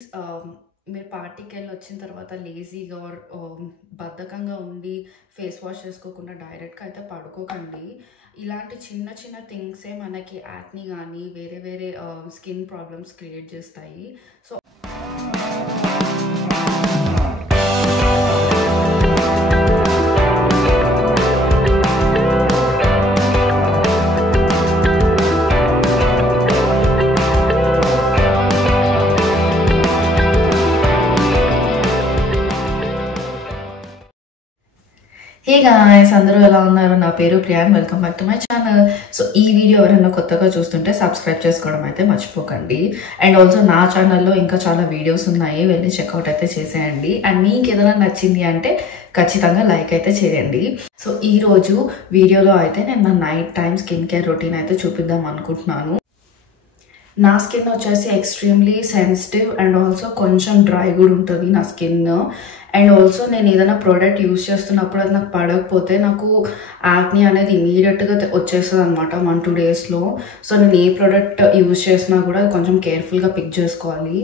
మీరు పార్టీకి వెళ్ళి వచ్చిన తర్వాత లేజీగా ఆర్ బద్ధకంగా ఉండి ఫేస్ వాష్ చేసుకోకుండా డైరెక్ట్గా అయితే పడుకోకండి. ఇలాంటి చిన్న చిన్న థింగ్సే మనకి యాక్ని కానీ వేరే వేరే స్కిన్ ప్రాబ్లమ్స్ క్రియేట్ చేస్తాయి. సో హే గాయ్స్, అందరూ ఎలా ఉన్నారు? నా పేరు Priyan. Welcome back to my channel. So ఈ వీడియో ఎవరైనా కొత్తగా చూస్తుంటే సబ్స్క్రైబ్ చేసుకోవడం అయితే మర్చిపోకండి. అండ్ ఆల్సో నా ఛానల్లో ఇంకా చాలా వీడియోస్ ఉన్నాయి, వెళ్ళి చెక్అవుట్ అయితే చేసేయండి. అండ్ మీకు ఏదైనా నచ్చింది అంటే ఖచ్చితంగా లైక్ అయితే చేయండి. సో ఈరోజు వీడియోలో అయితే నేను నా night time skin care routine అయితే చూపిద్దాం అనుకుంటున్నాను. నా స్కిన్ వచ్చేసి ఎక్స్ట్రీమ్లీ సెన్సిటివ్ అండ్ ఆల్సో కొంచెం డ్రై కూడా ఉంటుంది నా స్కిన్. అండ్ ఆల్సో నేను ఏదైనా ప్రోడక్ట్ యూస్ చేస్తున్నప్పుడు అది నాకు పడకపోతే నాకు యాక్ని అనేది ఇమీడియట్గా వచ్చేస్తుంది అనమాట 1-2 డేస్లో. సో నేను ఏ ప్రోడక్ట్ యూస్ చేసినా కూడా కొంచెం కేర్ఫుల్గా పిక్ చేసుకోవాలి.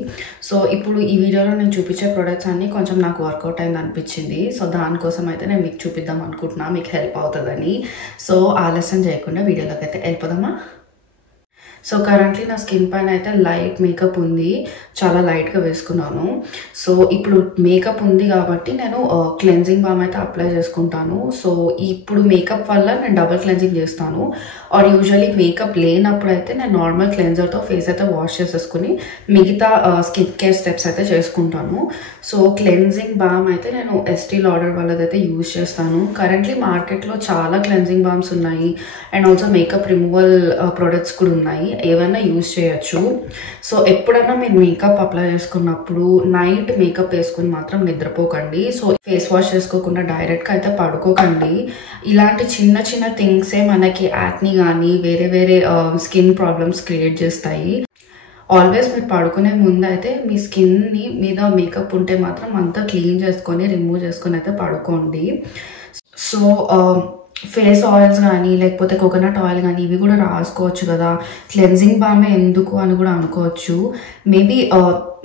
సో ఇప్పుడు ఈ వీడియోలో నేను చూపించే ప్రోడక్ట్స్ అన్నీ కొంచెం నాకు వర్కౌట్ అయింది అనిపించింది. సో దానికోసం అయితే నేను మీకు చూపిద్దాం అనుకుంటున్నా, మీకు హెల్ప్ అవుతుందని. సో ఆలస్యం చేయకుండా వీడియోలోకి అయితే వెళ్ళిపోదామా. సో కరెంట్లీ నా స్కిన్ పైన అయితే లైట్ మేకప్ ఉంది, చాలా లైట్గా వేసుకున్నాను. సో ఇప్పుడు మేకప్ ఉంది కాబట్టి నేను క్లెన్జింగ్ బామ్ అయితే అప్లై చేసుకుంటాను. సో ఇప్పుడు మేకప్ వల్ల నేను డబుల్ క్లెన్జింగ్ చేస్తాను. ఆర్ యూజువల్లీ మేకప్ లేనప్పుడు అయితే నేను నార్మల్ క్లెన్జర్తో ఫేస్ అయితే వాష్ చేసేసుకుని మిగతా స్కిన్ కేర్ స్టెప్స్ అయితే చేసుకుంటాను. సో క్లెన్జింగ్ బామ్ అయితే నేను ఎస్టీ లాడర్ వాళ్ళదైతే యూజ్ చేస్తాను. కరెంట్లీ మార్కెట్లో చాలా క్లెన్జింగ్ బామ్స్ ఉన్నాయి and also makeup removal products కూడా ఉన్నాయి, ఏవైనా యూజ్ చేయొచ్చు. సో ఎప్పుడైనా మీరు మేకప్ అప్లై చేసుకున్నప్పుడు నైట్ మేకప్ వేసుకుని మాత్రం నిద్రపోకండి. సో ఫేస్ వాష్ చేసుకోకుండా డైరెక్ట్గా అయితే పడుకోకండి. ఇలాంటి చిన్న చిన్న థింగ్సే మనకి యాక్ని కానీ వేరే వేరే స్కిన్ ప్రాబ్లమ్స్ క్రియేట్ చేస్తాయి. ఆల్వేస్ మీరు పడుకునే ముందు అయితే మీ స్కిన్ని మీద మేకప్ ఉంటే మాత్రం అంతా క్లీన్ చేసుకొని రిమూవ్ చేసుకొని అయితే పడుకోండి. సో ఫేస్ ఆయిల్స్ కానీ లేకపోతే కోకోనట్ ఆయిల్ కానీ ఇవి కూడా రాసుకోవచ్చు కదా, క్లెన్జింగ్ బామే ఎందుకు అని కూడా అనుకోవచ్చు. మేబీ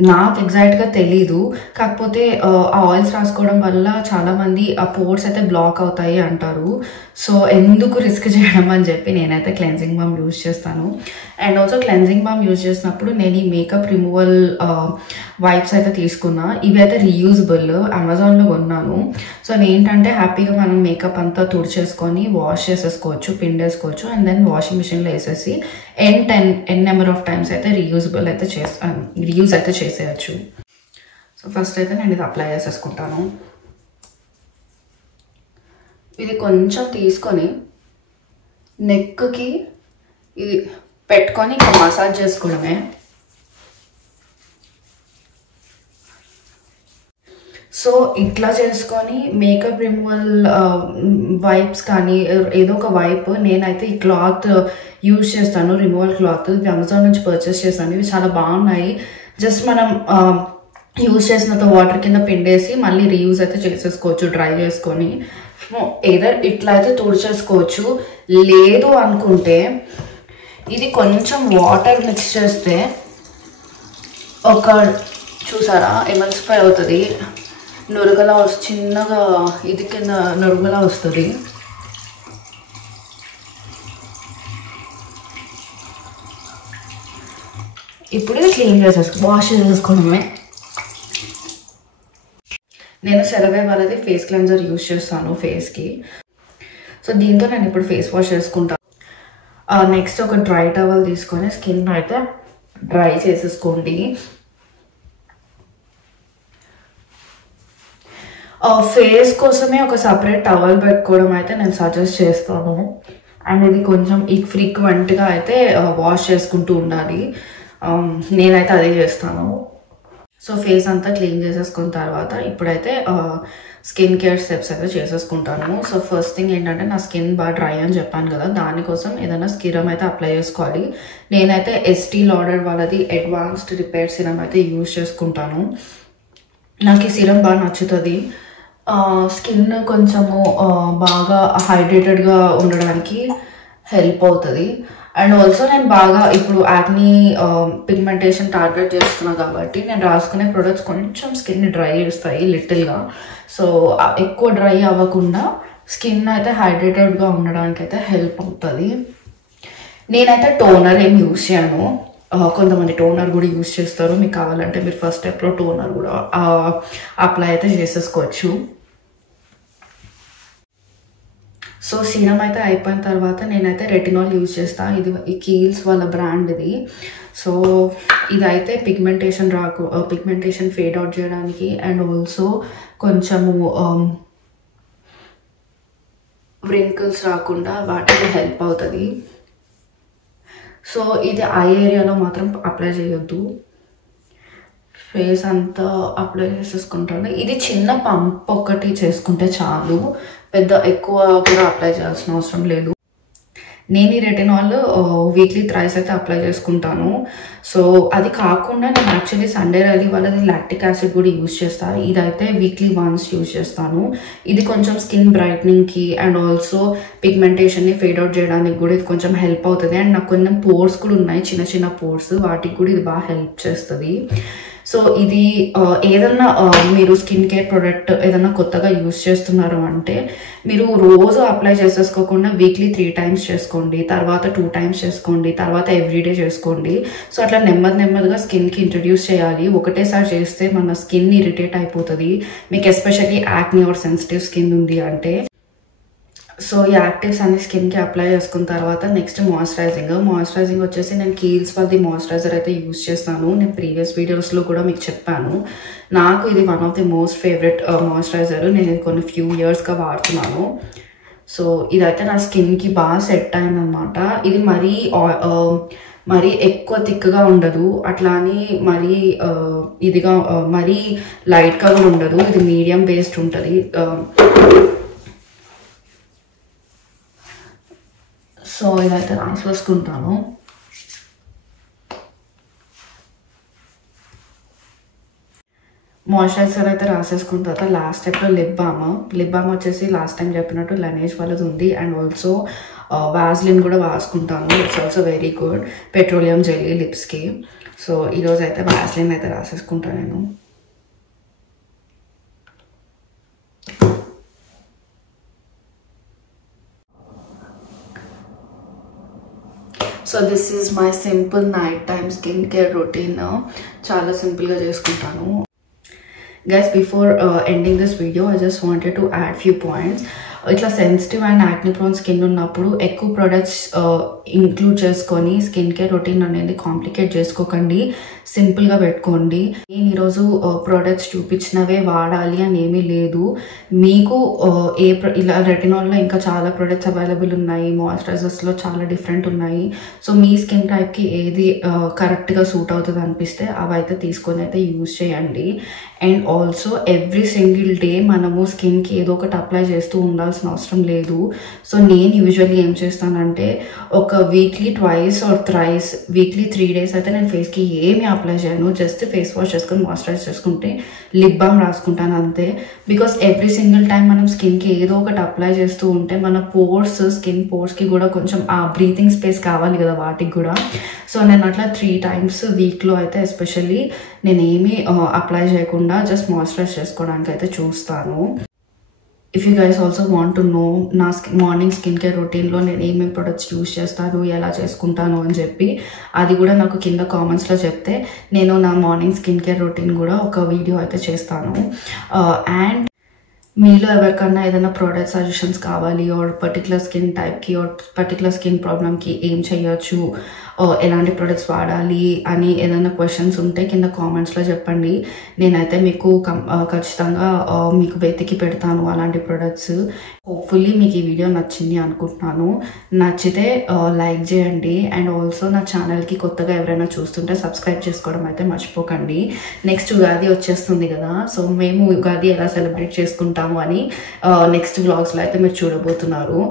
నాకు ఎగ్జాక్ట్గా తెలీదు, కాకపోతే ఆ ఆయిల్స్ రాసుకోవడం వల్ల చాలామంది ఆ పోర్స్ అయితే బ్లాక్ అవుతాయి అంటారు. సో ఎందుకు రిస్క్ చేయడం అని చెప్పి నేనైతే క్లెన్జింగ్ బామ్ యూజ్ చేస్తాను. And also cleansing balm use చేసినప్పుడు నేను ఈ మేకప్ రిమూవల్ వైప్స్ అయితే తీసుకున్నా. ఇవి అయితే రీయూజబుల్, అమెజాన్లో కొన్నాను. సో ఏంటంటే హ్యాపీగా మనం మేకప్ అంతా తుడిచేసుకొని వాష్ చేసేసుకోవచ్చు, పిండేసుకోవచ్చు అండ్ దెన్ వాషింగ్ మిషన్లో వేసేసి ఎన్ నెంబర్ ఆఫ్ టైమ్స్ అయితే రీయూజ్ అయితే చేసేయచ్చు. సో ఫస్ట్ అయితే నేను ఇది అప్లై చేసేసుకుంటాను. ఇది కొంచెం తీసుకొని నెక్కి ఇది పెట్టుకొని ఇంకా మసాజ్ చేసుకోవడమే. సో ఇట్లా చేసుకొని మేకప్ రిమూవల్ వైప్స్ కానీ ఏదో ఒక వైప్, నేనైతే ఈ క్లాత్ యూజ్ చేస్తాను, రిమూవల్ క్లాత్. ఇవి అమెజాన్ నుంచి పర్చేస్ చేస్తాను. ఇవి చాలా బాగున్నాయి. జస్ట్ మనం యూజ్ చేసినంత వాటర్ కింద పిండేసి మళ్ళీ రీయూజ్ అయితే చేసేసుకోవచ్చు డ్రై చేసుకొని. ఏదో ఇట్లా అయితే తుడిచేసుకోవచ్చు. లేదు అనుకుంటే ఇది కొంచెం వాటర్ మిక్స్ చేస్తే ఒక చూసారా ఎమల్సిఫై అవుతుంది, నురుగలా చిన్నగా ఇది కింద నురుగలా వస్తుంది. ఇప్పుడు ఇది క్లీన్ వాష్ చేసేసుకోవడమే. నేను సెరవే వాళ్ళది ఫేస్ క్లెన్జర్ యూజ్ చేస్తాను ఫేస్కి. సో దీంతో నేను ఇప్పుడు ఫేస్ వాష్ చేసుకుంటాను. నెక్స్ట్ ఒక డ్రై టవల్ తీసుకొని స్కిన్ అయితే డ్రై చేసేసుకోండి. ఫేస్ కోసమే ఒక సపరేట్ టవల్ పెట్టుకోవడం అయితే నేను సజెస్ట్ చేస్తాను. అండ్ ఇది కొంచెం ఫ్రీక్వెంట్గా అయితే వాష్ చేసుకుంటూ ఉండాలి. నేనైతే అదే చేస్తాను. సో ఫేస్ అంతా క్లీన్ చేసేసుకున్న తర్వాత ఇప్పుడైతే స్కిన్ కేర్ స్టెప్స్ అయితే చేసేసుకుంటాను. సో ఫస్ట్ థింగ్ ఏంటంటే నా స్కిన్ బాగా డ్రై అని చెప్పాను కదా, దానికోసం ఏదైనా సిరం అయితే అప్లై చేసుకోవాలి. నేనైతే ఎస్టీ లాడర్ వాళ్ళది అడ్వాన్స్డ్ రిపేర్ సిరం అయితే యూజ్ చేసుకుంటాను. నాకు ఈ సిరం బాగా నచ్చుతుంది. స్కిన్ కొంచెము బాగా హైడ్రేటెడ్గా ఉండడానికి హెల్ప్ అవుతుంది. అండ్ ఆల్సో నేను బాగా ఇప్పుడు యాక్నీ పిగ్మెంటేషన్ టార్గెట్ చేస్తున్నా కాబట్టి నేను రాసుకునే ప్రొడక్ట్స్ కొంచెం స్కిన్ని డ్రై చేస్తాయి లిటిల్గా. సో ఎక్కువ డ్రై అవ్వకుండా స్కిన్ అయితే హైడ్రేటెడ్గా ఉండడానికి అయితే హెల్ప్ అవుతుంది. నేనైతే టోనర్ ఏం యూస్ చేయను, కొంతమంది టోనర్ కూడా యూస్ చేస్తారు. మీకు కావాలంటే మీరు ఫస్ట్ స్టెప్లో టోనర్ కూడా అప్లై అయితే చేసేసుకోవచ్చు. సో సీరం అయితే అయిపోయిన తర్వాత నేనైతే రెటినాల్ యూజ్ చేస్తాను. ఇది ఈ కీల్స్ వాళ్ళ బ్రాండ్ ఇది. సో ఇదైతే పిగ్మెంటేషన్ ఫేడ్ అవుట్ చేయడానికి అండ్ ఆల్సో కొంచెము వ్రింకిల్స్ రాకుండా వాటికి హెల్ప్ అవుతుంది. సో ఇది ఐ ఏరియాలో మాత్రం అప్లై చేయొద్దు, ఫేస్ అంతా అప్లై చేసేసుకుంటాను. ఇది చిన్న పంప్ ఒకటి చేసుకుంటే చాలు, పెద్ద ఎక్కువ కూడా అప్లై చేయాల్సిన అవసరం లేదు. నేను ఈ రెటినాల్ వీక్లీ థ్రైస్ అయితే అప్లై చేసుకుంటాను. సో అది కాకుండా నేను యాక్చువల్లీ సండే రైలీ వాళ్ళది లాక్టిక్ యాసిడ్ కూడా యూజ్ చేస్తాను. ఇదైతే వీక్లీ వన్స్ యూజ్ చేస్తాను. ఇది కొంచెం స్కిన్ బ్రైట్నింగ్కి అండ్ ఆల్సో పిగ్మెంటేషన్ని ఫేడ్ అవుట్ చేయడానికి కూడా ఇది కొంచెం హెల్ప్ అవుతుంది. అండ్ నాకు కొంచెం పోర్స్ కూడా ఉన్నాయి, చిన్న చిన్న పోర్స్, వాటికి కూడా ఇది బాగా హెల్ప్ చేస్తుంది. సో ఇది ఏదన్నా మీరు స్కిన్ కేర్ ప్రోడక్ట్ ఏదన్నా కొత్తగా యూజ్ చేస్తున్నారు అంటే మీరు రోజు అప్లై చేసేసుకోకుండా వీక్లీ 3 times చేసుకోండి, తర్వాత 2 times చేసుకోండి, తర్వాత ఎవ్రీడే చేసుకోండి. సో అట్లా నెమ్మదిగా స్కిన్కి ఇంట్రడ్యూస్ చేయాలి. ఒకటేసారి చేస్తే మన స్కిన్ ఇరిటేట్ అయిపోతుంది, మీకు especially acne or sensitive skin ఉంది అంటే. సో ఈ యాక్టివ్స్ అన్ని స్కిన్కి అప్లై చేసుకున్న తర్వాత నెక్స్ట్ మాయిశ్చరైజింగ్ వచ్చేసి నేను కీల్స్ వాళ్ళది మాయిశ్చరైజర్ అయితే యూజ్ చేస్తాను. నేను ప్రీవియస్ వీడియోస్లో కూడా మీకు చెప్పాను, నాకు ఇది one of the most favourite moisturiser. నేను కొన్ని ఫ్యూ ఇయర్స్గా వాడుతున్నాను. సో ఇదైతే నా స్కిన్కి బాగా సెట్ అయిందనమాట. ఇది మరీ ఎక్కువ థిక్గా ఉండదు, అట్లా అని మరీ లైట్గా కూడా ఉండదు. ఇది మీడియం బేస్డ్ ఉంటుంది. సో ఇదైతే రాసేసుకుంటాను. మాయిశ్చరైజర్ అయితే రాసేసుకున్న తర్వాత లాస్ట్ స్టెప్లో లిప్ బామ్ వచ్చేసి లాస్ట్ టైం చెప్పినట్టు లనేజ్ వాళ్ళది ఉంది. అండ్ ఆల్సో వాజ్లిన్ కూడా రాసుకుంటాను. It's also very good, petroleum jelly లిప్స్కి. సో ఈరోజు అయితే వాజ్లిన్ అయితే రాసేసుకుంటాను నేను. So this is my simple night time skin care routine. చాలా సింపుల్గా చేసుకుంటాను. Guys before ending this video I just wanted to add few points. ఇట్లా sensitive and acne prone skin ఉన్నప్పుడు ఎక్కువ ప్రొడక్ట్స్ ఇంక్లూడ్ చేసుకొని స్కిన్ కేర్ రొటీన్ అనేది complicate చేసుకోకండి, సింపుల్గా పెట్టుకోండి. నేను ఈరోజు ప్రోడక్ట్స్ చూపించినవే వాడాలి అని ఏమీ లేదు. మీకు ఇలా రెటినాల్లో ఇంకా చాలా ప్రొడక్ట్స్ అవైలబుల్ ఉన్నాయి, మాయిశ్చరైజర్స్లో చాలా డిఫరెంట్ ఉన్నాయి. సో మీ స్కిన్ టైప్కి ఏది కరెక్ట్గా సూట్ అవుతుంది అనిపిస్తే అవి అయితే తీసుకొని అయితే యూజ్ చేయండి. And also every single day మనము స్కిన్కి ఏదో ఒకటి అప్లై చేస్తూ ఉండాల్సిన అవసరం లేదు. సో నేను యూజువల్లీ ఏం చేస్తానంటే ఒక వీక్లీ 2 or 3 వీక్లీ 3 days అయితే నేను ఫేస్కి ఏమి అప్లై చేయను, జస్ట్ ఫేస్ వాష్ చేసుకొని మాయిశ్చరైజ్ చేసుకుంటే లిప్ బామ్ రాసుకుంటాను అంతే. బికాస్ ఎవ్రీ సింగిల్ టైం మనం స్కిన్కి ఏదో ఒకటి అప్లై చేస్తూ ఉంటే మన స్కిన్ పోర్స్కి కూడా కొంచెం ఆ బ్రీతింగ్ స్పేస్ కావాలి కదా వాటికి కూడా. సో నేను అట్లా 3 times వీక్లో అయితే ఎస్పెషల్లీ నేను ఏమీ అప్లై చేయకుండా జస్ట్ మాయిశ్చరైజ్ చేసుకోవడానికి అయితే చూస్తాను. If you guys also want to know నా మార్నింగ్ స్కిన్ కేర్ రొటీన్లో నేను ఏమేమి ప్రొడక్ట్స్ యూజ్ చేస్తాను, ఎలా చేసుకుంటాను అని చెప్పి అది కూడా నాకు కింద కామెంట్స్లో చెప్తే నేను నా మార్నింగ్ స్కిన్ కేర్ రొటీన్ కూడా ఒక వీడియో అయితే చేస్తాను. అండ్ మీలో ఎవరికన్నా ఏదైనా ప్రోడక్ట్ సజెషన్స్ కావాలి ఆర్ పర్టికులర్ స్కిన్ టైప్కి ఆర్ పర్టికులర్ స్కిన్ ప్రాబ్లమ్కి ఏం చేయొచ్చు, ఎలాంటి ప్రొడక్ట్స్ వాడాలి అని ఏదైనా క్వశ్చన్స్ ఉంటే కింద కామెంట్స్లో చెప్పండి. నేనైతే మీకు ఖచ్చితంగా మీకు వెతికి పెడతాను అలాంటి ప్రొడక్ట్స్. హోప్ఫుల్లీ మీకు ఈ వీడియో నచ్చింది అనుకుంటున్నాను. నచ్చితే లైక్ చేయండి. అండ్ ఆల్సో నా ఛానల్కి కొత్తగా ఎవరైనా చూస్తుంటే సబ్స్క్రైబ్ చేసుకోవడం అయితే మర్చిపోకండి. నెక్స్ట్ ఉగాది వచ్చేస్తుంది కదా, సో మేము ఉగాది ఎలా సెలబ్రేట్ చేసుకుంటాము అని నెక్స్ట్ వ్లాగ్స్లో అయితే మీరు చూడబోతున్నారు.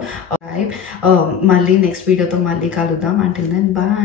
మళ్ళీ నెక్స్ట్ వీడియోతో మళ్ళీ కలుద్దాం. Until then bye.